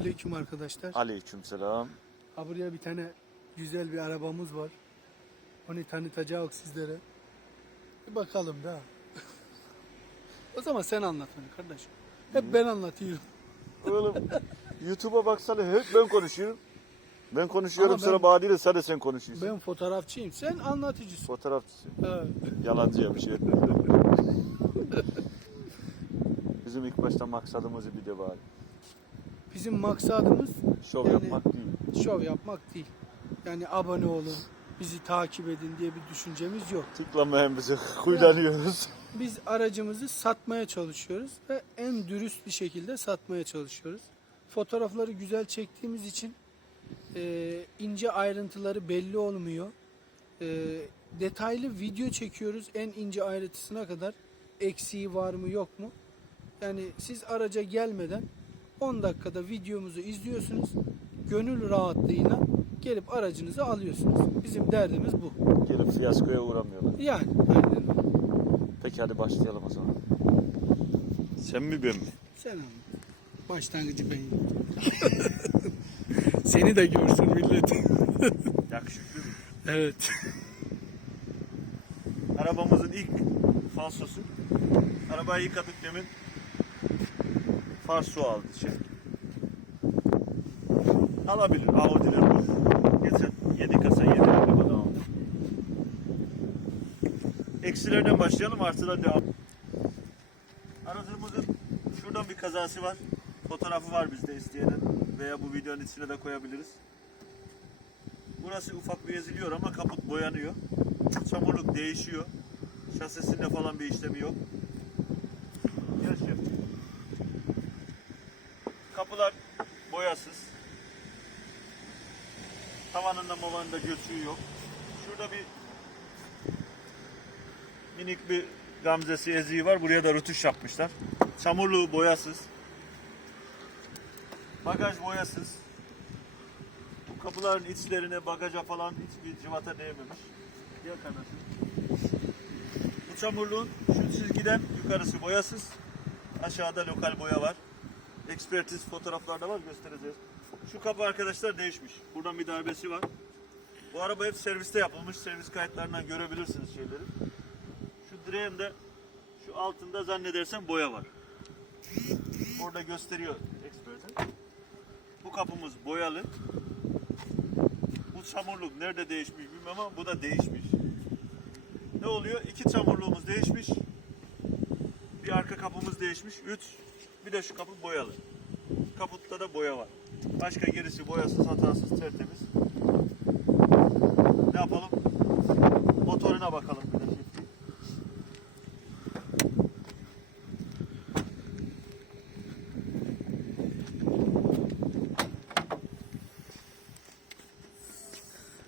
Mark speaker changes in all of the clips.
Speaker 1: aleyküm arkadaşlar.
Speaker 2: Aleykümselam.
Speaker 1: Ha buraya bir tane güzel bir arabamız var. Onu tanıtacağız sizlere. Bir bakalım da. o zaman sen anlat onu kardeşim. Hep ben anlatıyorum.
Speaker 2: Oğlum YouTube'a baksana hep ben konuşuyorum. Ben konuşuyorum
Speaker 1: Ama ben-
Speaker 2: bana değil de sadece sen konuşuyorsun.
Speaker 1: Ben fotoğrafçıyım. Sen anlatıcısın.
Speaker 2: Fotoğrafçısın.
Speaker 1: Evet.
Speaker 2: Yalancıya bir şey. Bizim ilk başta maksadımız bir de var.
Speaker 1: Bizim maksadımız
Speaker 2: Şov
Speaker 1: Yani-
Speaker 2: yapmak değil.
Speaker 1: şov yapmak değil. Yani abone olun, bizi takip edin diye bir düşüncemiz yok.
Speaker 2: Tıklamayan bizi huylanıyoruz.
Speaker 1: Biz aracımızı satmaya çalışıyoruz ve en dürüst bir şekilde satmaya çalışıyoruz. Fotoğrafları güzel çektiğimiz için e, ince ayrıntıları belli olmuyor. E, detaylı video çekiyoruz en ince ayrıntısına kadar. Eksiği var mı yok mu? Yani siz araca gelmeden 10 dakikada videomuzu izliyorsunuz. Gönül rahatlığıyla gelip aracınızı alıyorsunuz. Bizim derdimiz bu.
Speaker 2: Gelip fiyaskoya uğramıyorlar.
Speaker 1: Yani aynen.
Speaker 2: Peki hadi başlayalım o zaman. Sen mi ben mi?
Speaker 1: Sen anlat. Başlangıcı ben. Seni de görsün millet.
Speaker 2: Yakışıklı mı?
Speaker 1: evet.
Speaker 2: Arabamızın ilk falsosu. Arabayı yıkadık demin. Far su aldı şey. Alabilir. Audi'ler bu. Geçen 7 kasa 7 arabadan aldım. Eksilerden başlayalım artılar devam. Aracımızın şuradan bir kazası var. Fotoğrafı var bizde isteyenin veya bu videonun içine de koyabiliriz. Burası ufak bir eziliyor ama kaput boyanıyor. Çamurluk değişiyor. Şasisinde falan bir işlemi yok. Gel şef. Kapılar boyasız. Tavanında mavanında göçüğü yok. Şurada bir minik bir gamzesi eziği var. Buraya da rütuş yapmışlar. Çamurluğu boyasız. Bagaj boyasız. Bu kapıların içlerine, bagaja falan hiçbir civata değmemiş. Gel kardeşim. Bu çamurluğun şu çizgiden yukarısı boyasız. Aşağıda lokal boya var. Ekspertiz fotoğraflarda var göstereceğiz. Şu kapı arkadaşlar değişmiş. Buradan bir darbesi var. Bu araba hep serviste yapılmış. Servis kayıtlarından görebilirsiniz şeyleri. Şu direğin de şu altında zannedersem boya var. Orada gösteriyor ekspertin. Bu kapımız boyalı. Bu çamurluk nerede değişmiş bilmem ama bu da değişmiş. Ne oluyor? İki çamurluğumuz değişmiş. Bir arka kapımız değişmiş. Üç. Bir de şu kapı boyalı. Kaputta da boya var. Başka gerisi boyasız, hatasız, tertemiz. Ne yapalım? Motoruna bakalım.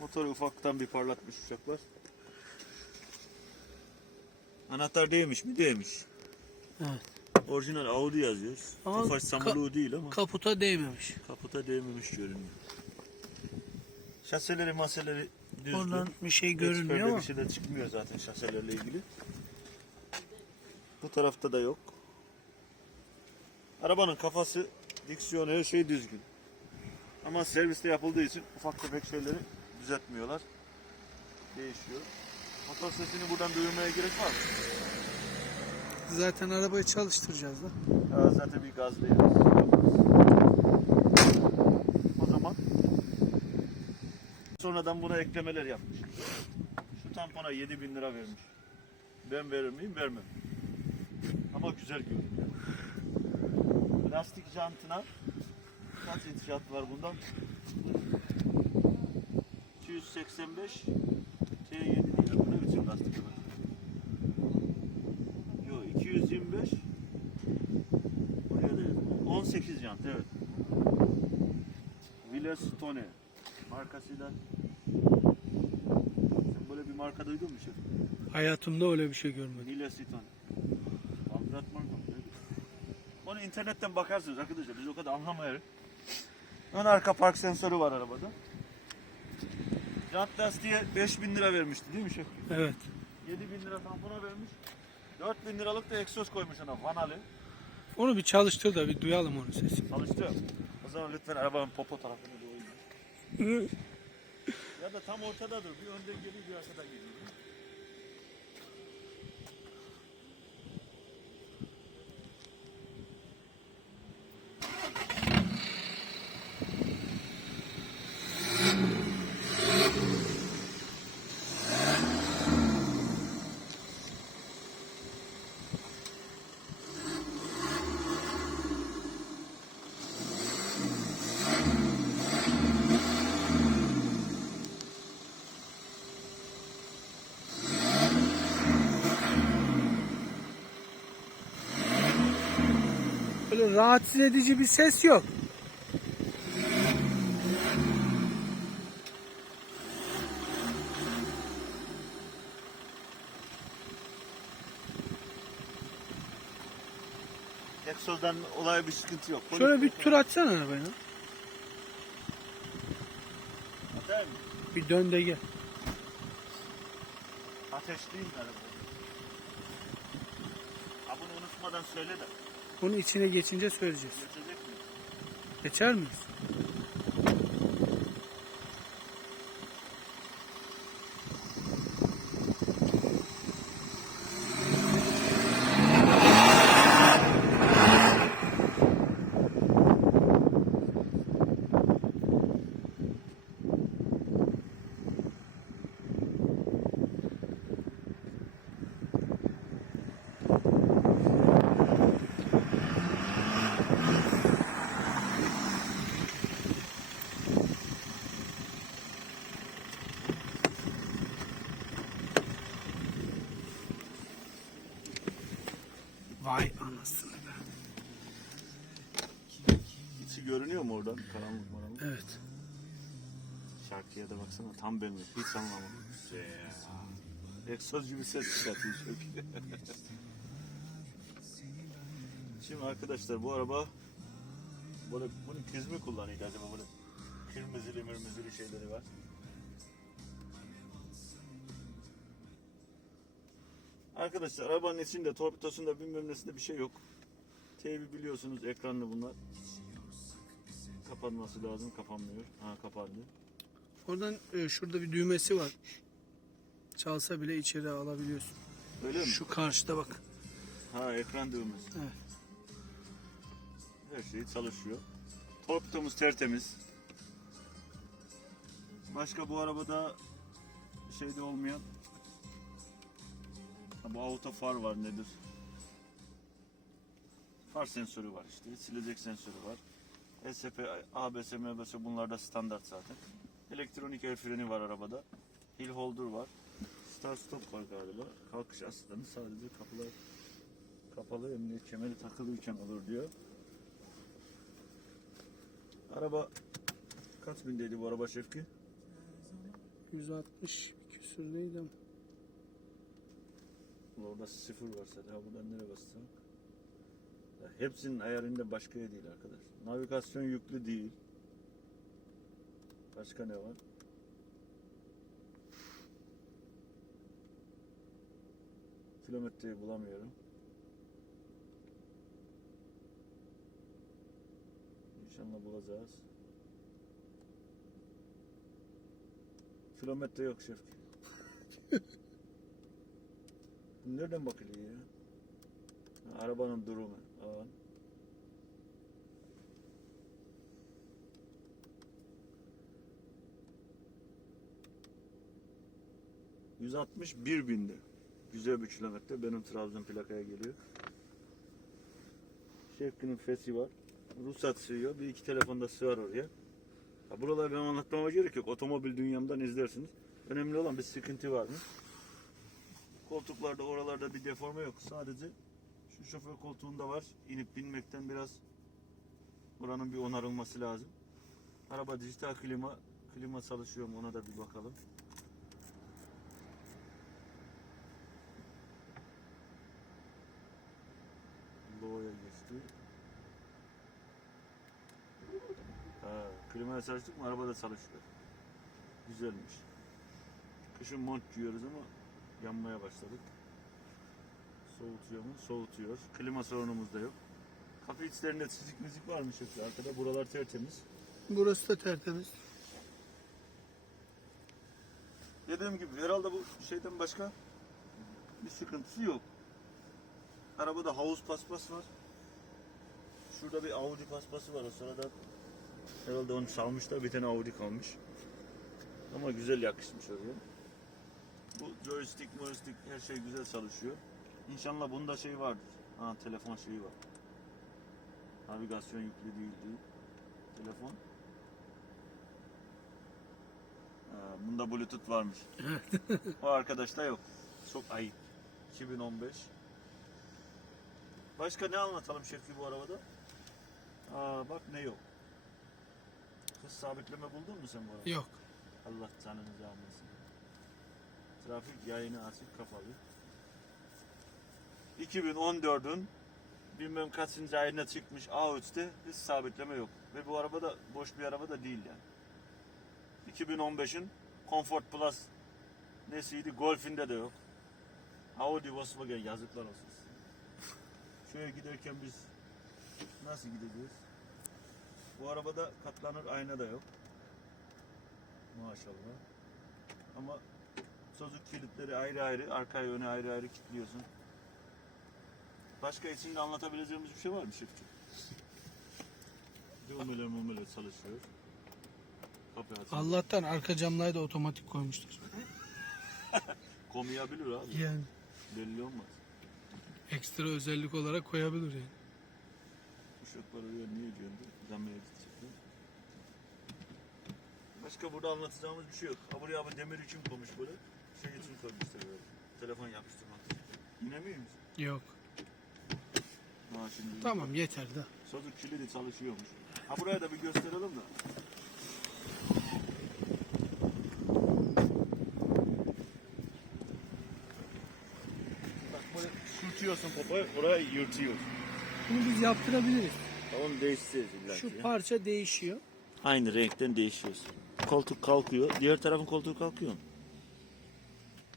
Speaker 2: Motoru ufaktan bir parlatmış uçaklar. Anahtar değmiş mi? Değmiş.
Speaker 1: Evet.
Speaker 2: Orijinal Audi yazıyor.
Speaker 1: Ama
Speaker 2: Tofaş samurluğu değil ama
Speaker 1: Kaputa değmemiş.
Speaker 2: kaputa değmemiş görünüyor. Şaseleri maseleri düzgün.
Speaker 1: Oradan bir şey görünmüyor ama
Speaker 2: bir şey de çıkmıyor zaten şaselerle ilgili. Bu tarafta da yok. Arabanın kafası, diksiyonu her şey düzgün. Ama serviste yapıldığı için ufak tefek şeyleri düzeltmiyorlar. Değişiyor. Motor sesini buradan duyurmaya gerek var mı?
Speaker 1: Zaten arabayı çalıştıracağız da.
Speaker 2: Ya zaten bir gazlayız. O zaman sonradan buna eklemeler yapmış. Şu tampona 7000 lira vermiş. Ben verir miyim? Vermem. Ama güzel görünüyor. Lastik jantına kaç inç jant var bundan? 285 T7 değil. Bu ne biçim lastik var? Yo 225 Buraya da yazıyor. 18 jant evet. Willestone markasıyla Sen böyle bir marka duydun mu şef?
Speaker 1: Hayatımda öyle bir şey görmedim.
Speaker 2: Willestone. Antrat marka mı? Onu internetten bakarsınız arkadaşlar biz o kadar anlamayarız. Ön arka park sensörü var arabada. Jant lastiğe 5000 lira vermişti değil mi şef?
Speaker 1: Evet.
Speaker 2: 7000 lira tampona vermiş. 4000 liralık da egzoz koymuş ona vanalı.
Speaker 1: Onu bir çalıştır da bir duyalım onun sesini.
Speaker 2: Çalıştı. O zaman lütfen arabanın popo in. Ya da tam ortada dur. Bir önden geliyor bir arkadan geliyor.
Speaker 1: Rahatsız edici bir ses yok.
Speaker 2: Egzozdan olaya bir sıkıntı yok.
Speaker 1: Şöyle bir tur atsana arabayı.
Speaker 2: Atar mı?
Speaker 1: Bir dön de gel.
Speaker 2: Ateşliyim arabayı. Ha bunu unutmadan söyle de.
Speaker 1: Bunun içine geçince söyleyeceğiz. Geçer miyiz?
Speaker 2: İçi görünüyor mu oradan? Karanlık maranlık.
Speaker 1: Evet.
Speaker 2: Şarkıya da baksana tam benlik. Hiç anlamadım. Egzoz gibi ses çıkartıyor şarkı. Şimdi arkadaşlar bu araba böyle bunu kız mı kullanıyor acaba böyle kırmızılı mırmızılı şeyleri var. Arkadaşlar arabanın içinde torpidosunda bilmem nesinde bir şey yok. TV biliyorsunuz ekranlı bunlar. Kapanması lazım kapanmıyor. Ha kapandı.
Speaker 1: Oradan e, şurada bir düğmesi var. Çalsa bile içeri alabiliyorsun.
Speaker 2: Öyle mi?
Speaker 1: Şu karşıda bak.
Speaker 2: Ha ekran düğmesi.
Speaker 1: Evet.
Speaker 2: Her şey çalışıyor. Torpidomuz tertemiz. Başka bu arabada şeyde olmayan bu auto far var nedir? Far sensörü var işte. Silecek sensörü var. ESP, ABS, MBS bunlar da standart zaten. Elektronik el freni var arabada. Hill holder var. Start stop var galiba. Kalkış asistanı sadece kapılar kapalı emniyet kemeri takılıyken olur diyor. Araba kaç bindeydi bu araba Şefki?
Speaker 1: 160 küsür neydi ama.
Speaker 2: Ulan Orada sıfır var zaten. Buradan nereye bassam? Hepsinin ayarında başka yer değil arkadaş. Navigasyon yüklü değil. Başka ne var? Kilometreyi bulamıyorum. İnşallah bulacağız. Kilometre yok Şefki. Nereden bakılıyor ya? Arabanın durumu. Aa. ...161 binde. Güzel bir kilometre. Benim Trabzon plakaya geliyor. Şevki'nin fesi var. Ruhsat sığıyor. Bir iki telefonda sığar oraya. Ha, buraları benim anlatmama gerek yok. Otomobil dünyamdan izlersiniz. Önemli olan bir sıkıntı var mı? Koltuklarda oralarda bir deforme yok. Sadece şu şoför koltuğunda var. İnip binmekten biraz buranın bir onarılması lazım. Araba dijital klima klima çalışıyor mu ona da bir bakalım. Low'ya geçti. Ha, klimaya çalıştık mı araba da çalışıyor. Güzelmiş. Kışın mont giyiyoruz ama yanmaya başladık. Soğutuyor mu? Soğutuyor. Klima sorunumuz da yok. Kapı içlerinde çizik müzik varmış Şükrü. Arkada buralar tertemiz.
Speaker 1: Burası da tertemiz.
Speaker 2: Dediğim gibi herhalde bu şeyden başka bir sıkıntısı yok. Arabada havuz paspas var. Şurada bir Audi paspası var. O sırada herhalde onu salmışlar. Bir tane Audi kalmış. Ama güzel yakışmış oraya. Bu joystick, joystick her şey güzel çalışıyor. İnşallah bunda şey vardır. Ha telefon şeyi var. Navigasyon yüklü değil değil. Telefon. Ha, bunda bluetooth varmış. o arkadaşta yok. Çok ayıp. 2015. Başka ne anlatalım Şevki bu arabada? Aa bak ne yok. Hız sabitleme buldun mu sen bu arabada?
Speaker 1: Yok.
Speaker 2: Allah canınızı almasın. Trafik yayını açık kapalı. 2014'ün bilmem kaçıncı ayına çıkmış A3'te hız sabitleme yok. Ve bu araba da boş bir araba da değil yani. 2015'in Comfort Plus nesiydi? Golf'inde de yok. Audi Volkswagen yazıklar olsun. Şöyle giderken biz nasıl gideceğiz? Bu arabada katlanır ayna da yok. Maşallah. Ama çocuk kilitleri ayrı ayrı, arkaya öne ayrı ayrı kilitliyorsun. Başka içinde anlatabileceğimiz bir şey var mı Şefçi? Düğmeler mumuler çalışıyor. Kapı.
Speaker 1: Allah'tan arka camları da otomatik koymuşlar.
Speaker 2: Komayabilir abi.
Speaker 1: Yani
Speaker 2: Belli olmaz.
Speaker 1: ekstra özellik olarak koyabilir yani.
Speaker 2: Uşaklar oraya niye göndü? Zamaya gidecekler. Başka burada anlatacağımız bir şey yok. Ha buraya abi demir için koymuş böyle. Şey için koymuşlar böyle. Telefon yapıştırmak için. İnemiyor musun?
Speaker 1: Yok.
Speaker 2: Şimdi.
Speaker 1: Tamam yeter de.
Speaker 2: Çocuk kilidi çalışıyormuş. Ha buraya da bir gösterelim de. Bak böyle sürtüyorsun popoyu, orayı yırtıyor.
Speaker 1: Bunu biz yaptırabiliriz.
Speaker 2: Onu değiştireceğiz illa
Speaker 1: Şu
Speaker 2: ki ya.
Speaker 1: parça değişiyor.
Speaker 2: Aynı renkten değişiyorsun. Koltuk kalkıyor. Diğer tarafın koltuğu kalkıyor mu?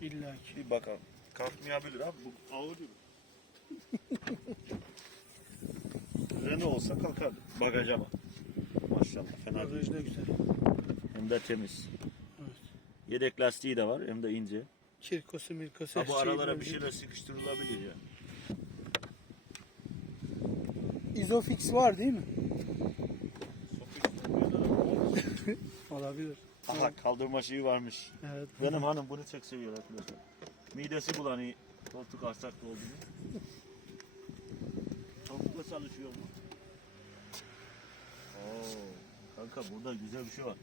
Speaker 1: İlla ki.
Speaker 2: Bir bakalım. Kalkmayabilir abi. Bu mi? Renault olsa kalkardı. Bagaja bak. Maşallah fena değil.
Speaker 1: Bagaj da güzel.
Speaker 2: Hem de temiz.
Speaker 1: Evet.
Speaker 2: Yedek lastiği de var hem de ince.
Speaker 1: Kirkosu mirkosu
Speaker 2: Ha, bu
Speaker 1: şeyi
Speaker 2: aralara bir şeyler sıkıştırılabilir ya.
Speaker 1: Isofix var değil mi? Olabilir.
Speaker 2: Aha kaldırma şeyi varmış.
Speaker 1: Evet.
Speaker 2: Benim hanım bunu çok seviyor arkadaşlar. Midesi bulanıyor. Koltuk arsaklı olduğunu. Topukla çalışıyor mu? Oo, kanka burada güzel bir şey var.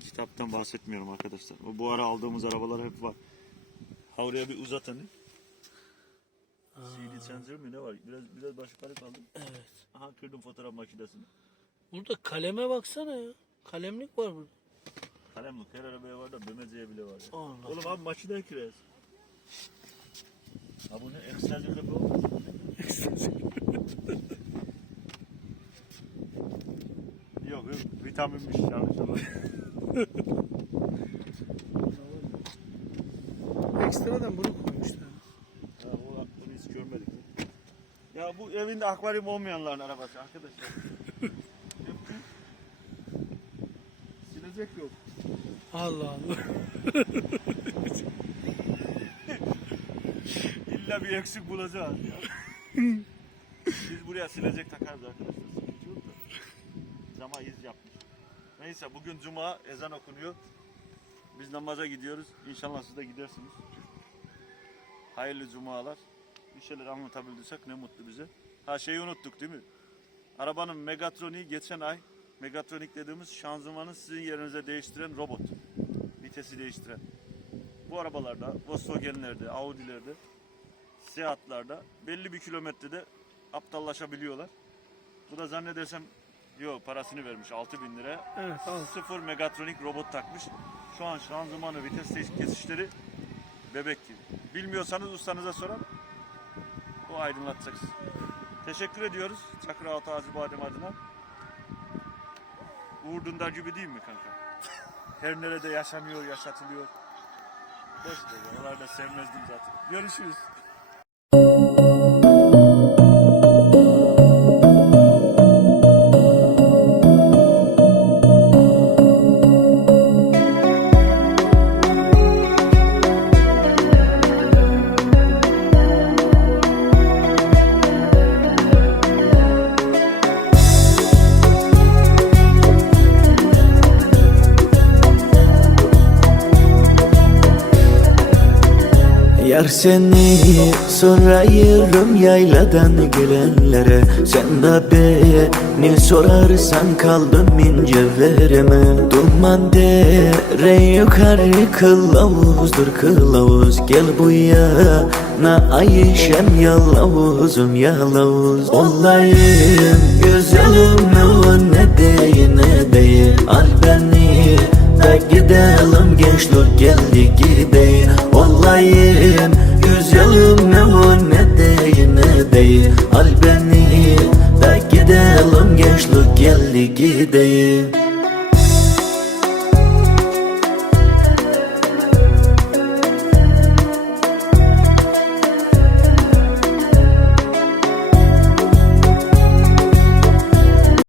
Speaker 2: Kitaptan bahsetmiyorum arkadaşlar. O bu ara aldığımız arabalar hep var. Ha oraya bir uzat hani. CD sensör mü ne var? Biraz biraz başı kaldı.
Speaker 1: Evet.
Speaker 2: Aha kırdım fotoğraf makinesini.
Speaker 1: Burada kaleme baksana ya. Kalemlik var burada.
Speaker 2: Kalemlik her arabaya var da bömeceğe bile var. Ya.
Speaker 1: Allah.
Speaker 2: Oğlum abi makine kirez. Ha bu ne? Excelsior kapı olmuş. Yok yok vitaminmiş yanlış ama.
Speaker 1: Ekstradan bunu koymuşlar.
Speaker 2: Ha, o, bunu hiç görmedik. Ya bu evinde akvaryum olmayanların arabası arkadaşlar. Silecek yok.
Speaker 1: Allah Allah.
Speaker 2: İlla bir eksik bulacağız ya. Biz buraya silecek takarız arkadaşlar. Sıkıntı yok da. Cama iz yapmış. Neyse bugün cuma ezan okunuyor. Biz namaza gidiyoruz. İnşallah siz de gidersiniz. Hayırlı cumalar. Bir şeyler anlatabildiysek ne mutlu bize. Ha şeyi unuttuk değil mi? Arabanın Megatronik'i geçen ay Megatronik dediğimiz şanzımanı sizin yerinize değiştiren robot. Vitesi değiştiren. Bu arabalarda, Volkswagen'lerde, Audi'lerde Seat'larda belli bir kilometrede aptallaşabiliyorlar. Bu da zannedersem yok parasını vermiş 6000 lira.
Speaker 1: Evet al.
Speaker 2: Sıfır megatronik robot takmış. Şu an şanzımanı vites kesişleri bebek gibi. Bilmiyorsanız ustanıza sorun. O aydınlatacak. Teşekkür ediyoruz Çakır Altı Ağzı Badem adına. Uğur Dündar gibi değil mi kanka? Her nerede yaşanıyor, yaşatılıyor. Boş ver, oraları da sevmezdim zaten. Görüşürüz.
Speaker 3: Yar seni sorayım yayladan gelenlere. Sen de beni sorarsan kaldım ince vereme. Duman dere yukarı kılavuzdur kılavuz. Gel bu yana Ayşem yalavuzum yalavuz Olayım güzelim